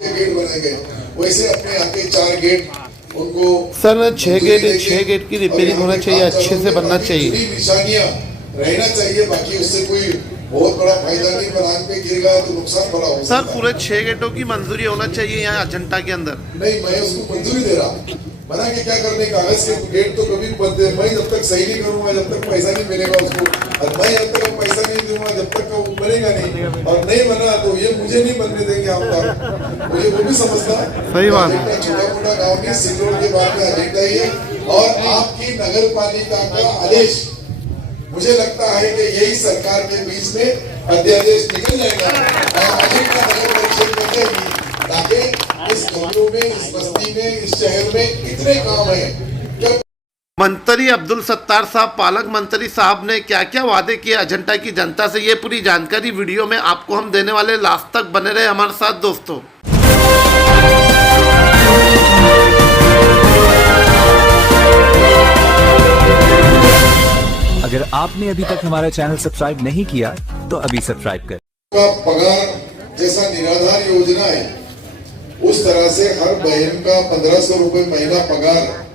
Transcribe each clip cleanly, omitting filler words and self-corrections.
Gate बनाए गए, वैसे अपने यहाँ के 4 गेट उनको सर 6 गेट की रिपेयरिंग होना चाहिए, अच्छे से बनना चाहिए। निशानियाँ रहना चाहिए, बाकी उससे कोई बहुत बड़ा फायदा नहीं। बनान पे गिर गया तो नुकसान बड़ा हो सकता सर पूरे 6 गेटों की मंजूरी होना चाहिए यहाँ अजंता के अंदर। नहीं, मैं उसको मंजूरी दे रहा, बना के क्या करने, कागज के गेट तो कभी बनते हैं। मैं जब तक सही नहीं करूंगा, जब तक पैसा नहीं मिलेगा उसको, और मैं जब तक पैसा नहीं दूंगा जब तक वो बनेगा नहीं, और नहीं बना तो ये मुझे नहीं बनने देंगे आप लोग। मुझे वो भी समझता सही बात है। छोटा मोटा गाँव की सिल्लोड के बाद में अजेंडा ही है, और आपकी नगर पालिका का आदेश मुझे लगता है कि यही सरकार के बीच में अध्यादेश निकल जाएगा और अजेंडा नगर परिषद बन जाएगी, ताकि इस गाँव में, इस बस्ती में, इस शहर में इतने काम है। मंत्री अब्दुल सत्तार साहब, पालक मंत्री साहब ने क्या क्या वादे किए अजंता की जनता से, ये पूरी जानकारी वीडियो में आपको हम देने वाले। लास्ट तक बने रहे हमारे साथ दोस्तों। अगर आपने अभी तक हमारा चैनल सब्सक्राइब नहीं किया तो अभी सब्सक्राइब करें। का पगार जैसा निराधार योजना है, उस तरह से हर बहन का 1500 रुपए महीना पगार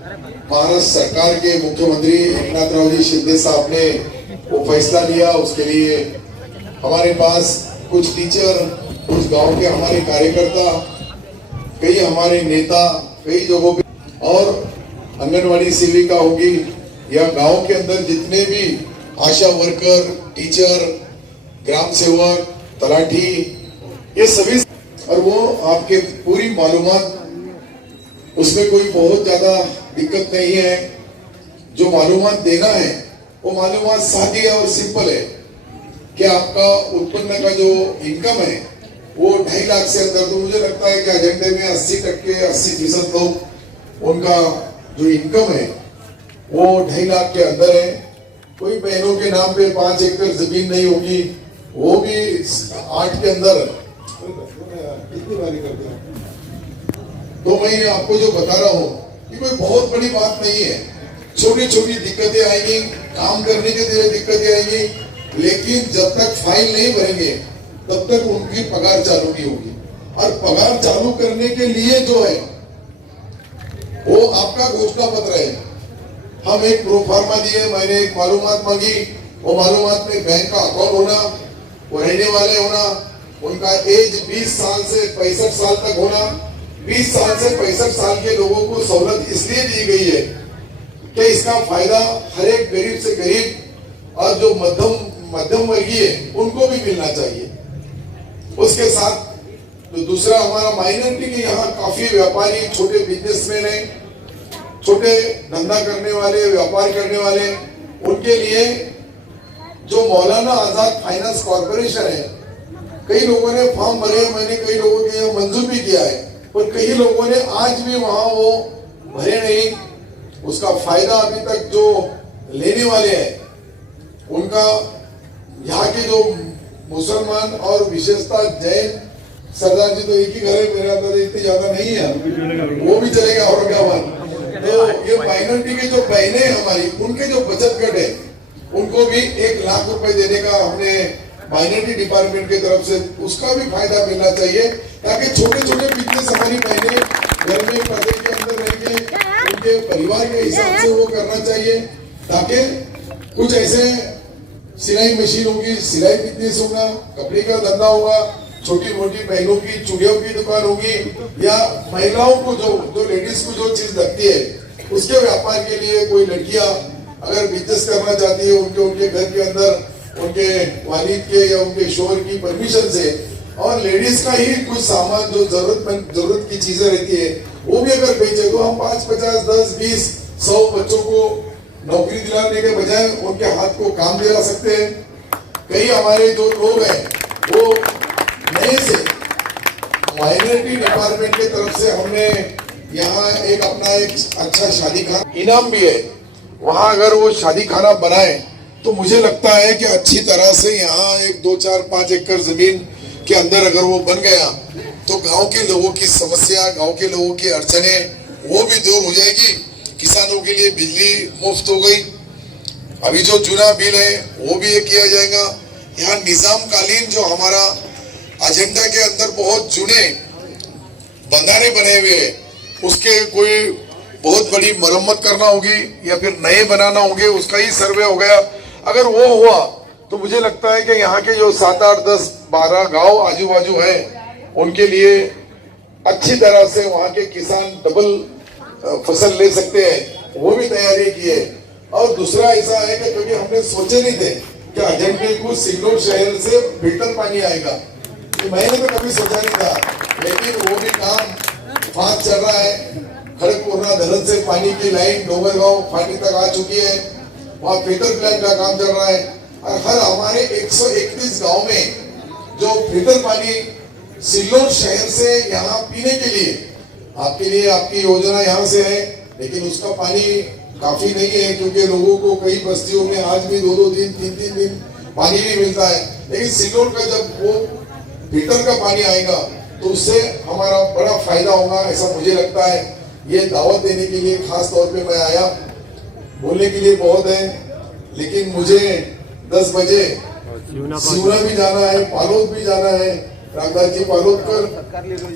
महाराष्ट्र सरकार के मुख्यमंत्री एकनाथरावजी शिंदे साहब ने वो फैसला लिया। उसके लिए हमारे पास कुछ टीचर, कुछ गांव के हमारे कार्यकर्ता, कई हमारे नेता कई जगहों पे, और आंगनवाड़ी सेविका होगी या गांव के अंदर जितने भी आशा वर्कर, टीचर, ग्राम सेवक, तलाठी, ये सभी, और वो आपके पूरी मालूमात, उसमें कोई बहुत ज्यादा दिक्कत नहीं है। जो मालूमात देना है वो मालूमात सादी और सिंपल है कि आपका उत्पन्न का जो इनकम है वो 2.5 लाख से अंदर, तो मुझे लगता है कि एजेंडे में 80% लोग उनका जो इनकम है वो 2.5 लाख के अंदर है। कोई बहनों के नाम पे 5 एकड़ जमीन नहीं होगी, वो भी 8 के अंदर। कितनी बारी करते हैं, तो मैं आपको जो बता रहा हूँ कि कोई बहुत बड़ी बात नहीं है। छोटी छोटी दिक्कतें आएंगी, काम करने के लिए दिक्कतें आएंगी, लेकिन जब तक फाइल नहीं भरेंगे तब तक उनकी पगार चालू नहीं होगी। और पगार चालू करने के लिए जो है वो आपका घोषणा पत्र है। हम एक प्रोफार्मा दिए, मैंने एक मालूमात मांगी, वो मालूमात में बैंक का अकाउंट होना, वो रहने वाले होना, उनका एज 20 साल से 65 साल तक होना। 20 साल से 65 साल के लोगों को सहूलत इसलिए दी गई है कि इसका फायदा हर एक गरीब से गरीब और जो मध्यम वर्गीय उनको भी मिलना चाहिए। उसके साथ तो दूसरा हमारा माइनॉरिटी के यहाँ काफी व्यापारी, छोटे बिजनेसमैन है, छोटे धंधा करने वाले, व्यापार करने वाले, उनके लिए जो मौलाना आजाद फाइनेंस कॉर्पोरेशन है, कई लोगों ने फॉर्म भरे, मैंने कई लोगों के यहाँ मंजूर भी किया है, और कई लोगों ने आज भी वहां वो भरे नहीं। उसका फायदा अभी तक जो लेने वाले हैं उनका, यहाँ के जो मुसलमान और विशेषता जैन, सरदार जी तो एक ही घर है, मेरे आता इतनी ज्यादा नहीं है, वो भी चलेगा औरंगाबाद। तो ये माइनॉरिटी के जो बहनें हमारी, उनके जो बचत गट है उनको भी 1 लाख रुपए देने का हमने माइनॉरिटी डिपार्टमेंट की तरफ से, उसका भी फायदा मिलना चाहिए, ताकि छोटे छोटे बिजनेस हमारी बहनें घर में पर्दे के अंदर रह के उनके परिवार के हिसाब से वो करना चाहिए। ताकि कुछ ऐसे सिलाई मशीन होगी, सिलाई बिजनेस होगा, कपड़े का धंधा होगा, छोटी मोटी बहनों की चूड़ियों की दुकान होगी, या महिलाओं को जो लेडीज को जो चीज लगती है उसके व्यापार के लिए कोई लड़कियां अगर बिजनेस करना चाहती है, उनके घर के अंदर उनके वालिद के या उनके शोहर की परमिशन से, और लेडीज का ही कुछ सामान जो जरूरत की चीजें रहती है वो भी अगर बेचे, तो हम 5, 50, 10, 20, 100 बच्चों को नौकरी दिलाने के बजाय उनके हाथ को काम दिला सकते हैं। कई हमारे जो लोग हैं वो नए से माइनॉरिटी डिपार्टमेंट की तरफ से हमने यहाँ एक अपना एक अच्छा शादी खाना इनाम भी है, वहां अगर वो शादी खाना बनाए तो मुझे लगता है कि अच्छी तरह से यहाँ 1, 2, 4, 5 एकड़ जमीन के अंदर अगर वो बन गया तो गांव के लोगों की समस्या, गांव के लोगों की अड़चने वो भी दूर हो जाएगी। किसानों के लिए बिजली मुफ्त हो गई, अभी जो चुनाव बिल है वो भी ये किया जाएगा। यहाँ निजाम कालीन जो हमारा एजेंडा के अंदर बहुत चुने बंधारे बने हुए हैं, उसके कोई बहुत बड़ी मरम्मत करना होगी या फिर नए बनाना होंगे, उसका ही सर्वे हो गया। अगर वो हुआ तो मुझे लगता है कि यहाँ के जो 7, 8, 10, 12 गांव आजू बाजू है उनके लिए अच्छी तरह से वहाँ के किसान डबल फसल ले सकते हैं, वो भी तैयारी की है। और दूसरा ऐसा है कि कभी हमने सोचे नहीं थे कि अजंटे को सिल्लोड शहर से फिल्टर पानी आएगा, तो मैंने तो कभी सोचा नहीं था, लेकिन वो भी काम फास्ट चल रहा है। खड़गपुरा धरन से पानी की लाइन डोंगरगांव फाटी तक आ चुकी है, वहाँ फिल्टर प्लांट का काम चल रहा है। और हर हमारे 131 गांव में जो फिल्टर पानी सिल्लोड शहर से यहाँ पीने के लिए आपकी योजना यहाँ से है, लेकिन उसका पानी काफी नहीं है, क्योंकि लोगों को कई बस्तियों में आज भी 2-2 दिन 3-3 दिन पानी नहीं मिलता है। लेकिन सिल्लोड का जब वो फिल्टर का पानी आएगा तो उससे हमारा बड़ा फायदा होगा, ऐसा मुझे लगता है। ये दावत देने के लिए खास तौर पे मैं आया, बोलने के लिए बहुत है, लेकिन मुझे 10 बजे सिवना भी जाना है, पालोद भी जाना है। रामदास जी पालोद कर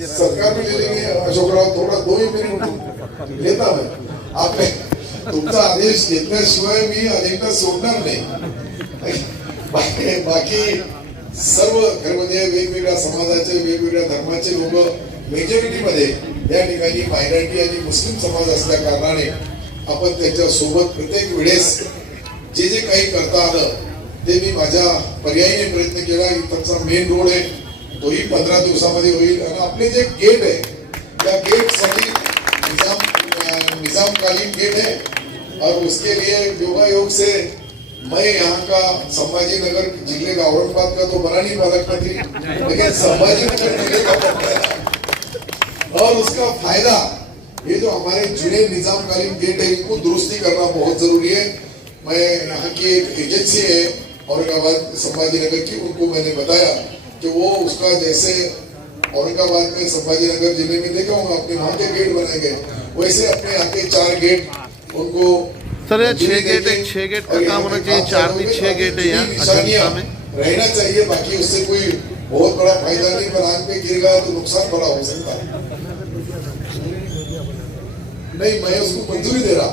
सरकार भी ले लेंगे, अशोकराव थोड़ा 2 मिनिट लेता मैं, आपने तुमचा आदेश घेतल्याशिवाय मी अजेंडा सोडणार नाही। बाकी सर्व म्हणजे वेगवेगळ्या समाजाचे वेगवेगळ्या धर्माचे लोक मेजॉरिटी मध्ये या ठिकाणी मायनॉरिटी आणि मुस्लिम समाज असल्या कारणाने आपण त्यांच्या सोबत प्रत्येक वेळेस जे जे काही करता आलं ते मी माझ्या पर्यायीने प्रयत्न केला। इथंचा मेन रोड आहे तोही 15 दिवसामध्ये होईल, आणि आपले जे गेट आहे त्या गेट साठी निजामकालीन गेट है, और उसके लिए योगायोग से मैं यहाँ का संभाजी नगर जिले का औरंगाबाद का तो बना नहीं पा सकता थी, लेकिन संभाजी नगर जिले का बनता है। और उसका फायदा ये जो हमारे जुड़े निजामकालीन गेट है इनको दुरुस्ती करना बहुत जरूरी है। मैं यहाँ की एक एजेंसी है औरंगाबाद संभाजी नगर की, उनको मैंने बताया कि वो उसका जैसे औरंगाबाद में संभाजी नगर जिले में देखा होगा अपने वहाँ के गेट बनाएंगे, वैसे अपने यहाँ के 4 गेट उनको सर ये 6 गेट है, 6 गेट का काम होना चाहिए, 4 नहीं 6 गेट है यहाँ अजंता में रहना चाहिए। बाकी उससे कोई बहुत बड़ा फायदा नहीं, पर आग पे गिर गया तो नुकसान बड़ा हो सकता है। नहीं, मैं उसको मंजूरी दे रहा,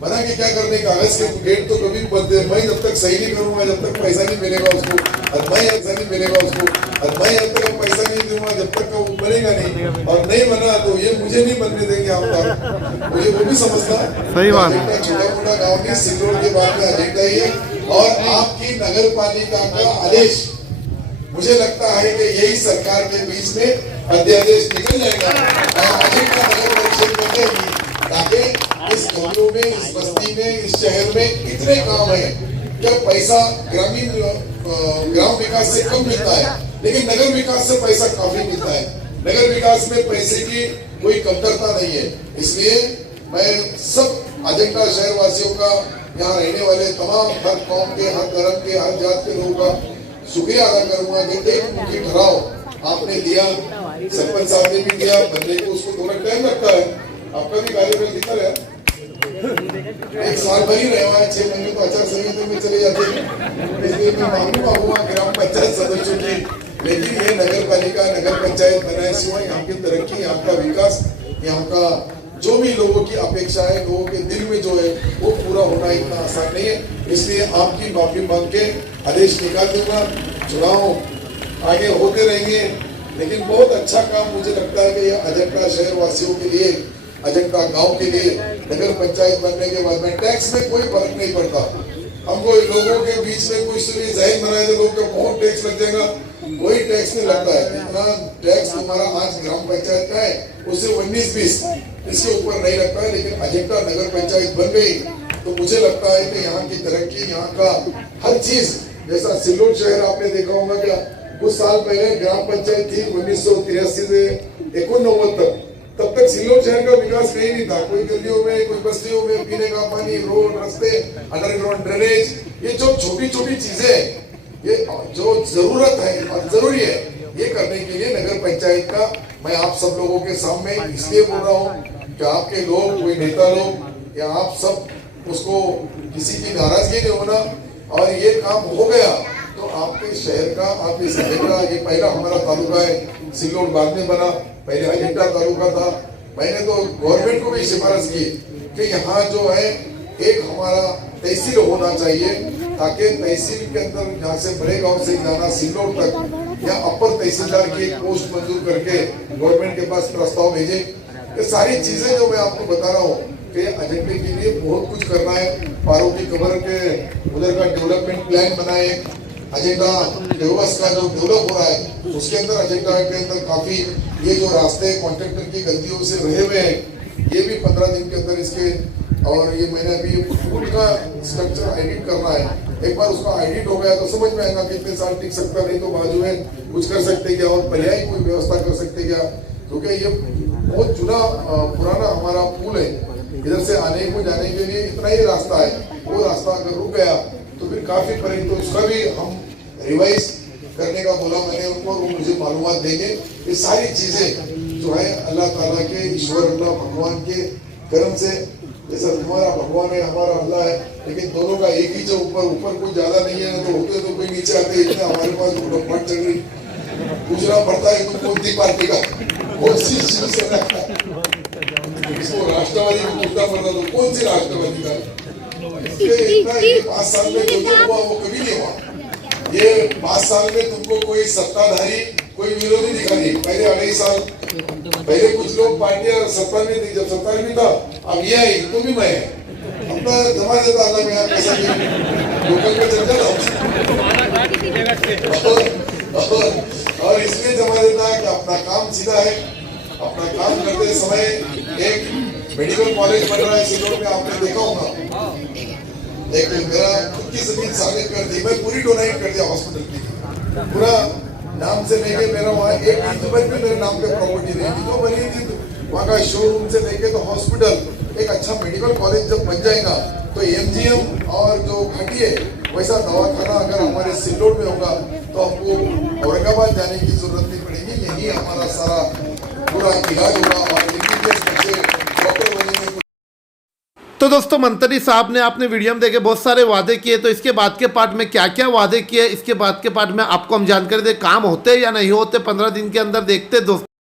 बना के क्या करने, कागज के गेट तो कभी बनते, मैं जब तक सही नहीं करूंगा जब तक पैसा नहीं मिलेगा उसको, और मैं पैसा नहीं मिलेगा उसको, और मैं जब तक पैसा नहीं दूंगा जब तक वो बनेगा नहीं, और नहीं बना तो ये मुझे नहीं बनने देंगे आप लोग, मुझे वो भी समझता। सही बात है। छोटा मोटा गाँव की सिल्लोड के बाद में अजेंडा ही है, और आपकी नगर पालिका का आदेश मुझे लगता है कि यही सरकार के बीच में अध्यादेश निकल जाएगा और अजेंडा नगर परिषद बन जाएगी, ताकि इस गांव में, इस बस्ती में, इस शहर में इतने काम है कि पैसा ग्राम विकास से कम मिलता है, लेकिन नगर विकास से पैसा काफी मिलता है। नगर विकास में पैसे की कोई कमतरता नहीं है। इसलिए मैं सब अजेंडा शहर वासियों का, यहाँ रहने वाले तमाम हर कौम के, हर धर्म के, हर जात के लोगों का शुक्रिया अदा करूंगा कि एक मुखी ठहराव आपने दिया, सरपंच साहब ने भी दिया, बनने को उसको थोड़ा टाइम लगता है, आपका भी कार्यकाल दिखा रहा है, 1 साल भर ही रहे हुआ है, 6 महीने तो आचार संहिता में चले जाते हैं। इसलिए मैं मांगू मांगूंगा ग्राम पंचायत सदस्यों की, लेकिन ये नगर पालिका, नगर पंचायत बनाए सिवाय यहाँ की तरक्की, यहाँ का विकास, यहाँ का जो भी लोगों की अपेक्षा है, लोगों के दिल में जो है वो पूरा होना इतना आसान नहीं है। इसलिए आपकी माफी मांग के आदेश निकाल दूंगा। चुनाव आगे होते रहेंगे, लेकिन बहुत अच्छा काम मुझे लगता है कि ये अजंता शहर वासियों के लिए, अजंता गांव के लिए नगर पंचायत बनने के बाद में टैक्स में कोई फर्क नहीं पड़ता। हमको लोगों के बीच में कोई जहन बनाए तो लोगों का बहुत टैक्स लग जाएगा, कोई टैक्स नहीं लगता है। जितना टैक्स तुम्हारा आज ग्राम पंचायत का है उससे 19-20 इसके ऊपर नहीं लगता है, लेकिन अजंता नगर पंचायत बन गई तो मुझे लगता है कि यहाँ की तरक्की, यहाँ का हर चीज, जैसा सिल्लोड शहर आपने देखा होगा क्या कुछ साल पहले ग्राम पंचायत थी 1983 से 89 तब तक सिल्लोड शहर का विकास कहीं नहीं था। कोई गलियों में, कोई बस्तियों में पीने का पानी, रोड, रास्ते, अंडरग्राउंड ड्रेनेज, ये जो छोटी छोटी चीजें, ये जो जरूरत है और जरूरी है, ये करने के लिए नगर पंचायत का मैं आप सब लोगों के सामने इसलिए बोल रहा हूँ कि आपके लोग, कोई नेता लोग या आप सब उसको किसी की नाराजगी नहीं होना, और ये काम हो गया तो आपके शहर का, आपके शहर का, ये पहला हमारा तालुका है, सिल्लोड बाद में बना, पहले अजंता तालुका था। मैंने तो गवर्नमेंट को भी सिफारिश की कि यहाँ जो है एक हमारा तहसील होना चाहिए, ताकि तहसील के अंदर जहाँ से बड़े गांव से जाना सिल्लोड तक या अपर तहसीलदार की एक पोस्ट मंजूर करके गवर्नमेंट के पास प्रस्ताव भेजे। ये सारी चीजें जो मैं आपको बता रहा हूँ कि एजेंडे के लिए बहुत कुछ करना है। पारो की कबर के उधर का डेवलपमेंट प्लान बनाए, एजेंडा देवस का जो डेवलप हो रहा है उसके अंदर एजेंडा के अंदर काफी ये जो रास्ते कॉन्ट्रैक्टर की गलतियों से रहे हुए हैं ये भी 15 दिन के अंदर इसके, और ये मैंने अभी फूड का स्ट्रक्चर एडिट करना है। एक बार उसका एडिट हो गया तो समझ में आएगा कितने साल टिक सकता, नहीं तो बाजू में कुछ कर सकते क्या और पर्यायी कोई व्यवस्था कर सकते क्या, क्योंकि ये बहुत पुराना हमारा पुल है। इधर से आने को जाने के लिए इतना ही रास्ता है, वो रास्ता अगर रुक गया तो फिर काफी परेशानी, तो उसका भी हम रिवाइज करने का बोला मैंने उनको, वो मुझे मालूमात देंगे। ये सारी चीजें जो है अल्लाह ताला के, ईश्वर अल्लाह भगवान के कर्म से, जैसा तुम्हारा भगवान है हमारा अल्लाह है, लेकिन दोनों का एक ही जो ऊपर कोई ज्यादा नहीं है, तो होते तो कोई नीचे आते, इतना हमारे पास बढ़ चल रही। पूछना पड़ता है तुम कौन सी पार्टी का, कौन सी शिवसेना का, इसको राष्ट्रवादी को पूछना पड़ता तो कौन सी राष्ट्रवादी का। ये 5 साल में जो हुआ वो कभी नहीं हुआ। ये 5 साल में तुमको कोई सत्ताधारी कोई विरोधी दिखा नहीं। पहले 2.5 साल पहले कुछ लोग पार्टियां सत्ता में थी, जब सत्ता में था अब ये आई तुम भी मैं अपना जमा देता अल्लाह में पैसा लोकल में चल जाता और इसलिए जमा देता है कि अपना काम सीधा है। अपना काम करते समय एक मेडिकल कॉलेज बन रहा है सिल्लोड में, आपने देखा होगा। एक मेरा खुद की जमीन साबित कर दी, मैं पूरी डोनेट कर दिया हॉस्पिटल की, पूरा नाम से लेके मेरा वहाँ 1 इंच पर भी मेरे नाम पे प्रॉपर्टी रहेगी जो बनी थी, वहाँ का शोरूम से लेके तो हॉस्पिटल, एक अच्छा मेडिकल कॉलेज जब बन जाएगा तो एमजीएम और जो घाटी है वैसा दवाखाना अगर हमारे सिल्लोड में होगा तो हमको औरंगाबाद जाने की जरूरत नहीं पड़ेगी। यही हमारा सारा पूरा इलाज होगा और एमबीबीएस बच्चे डॉक्टर बनेंगे। तो दोस्तों मंत्री साहब ने आपने वीडियो में देखे बहुत सारे वादे किए, तो इसके बाद के पार्ट में क्या क्या वादे किए, इसके बाद के पार्ट में आपको हम जानकारी दे, काम होते या नहीं होते 15 दिन के अंदर देखते दोस्तों।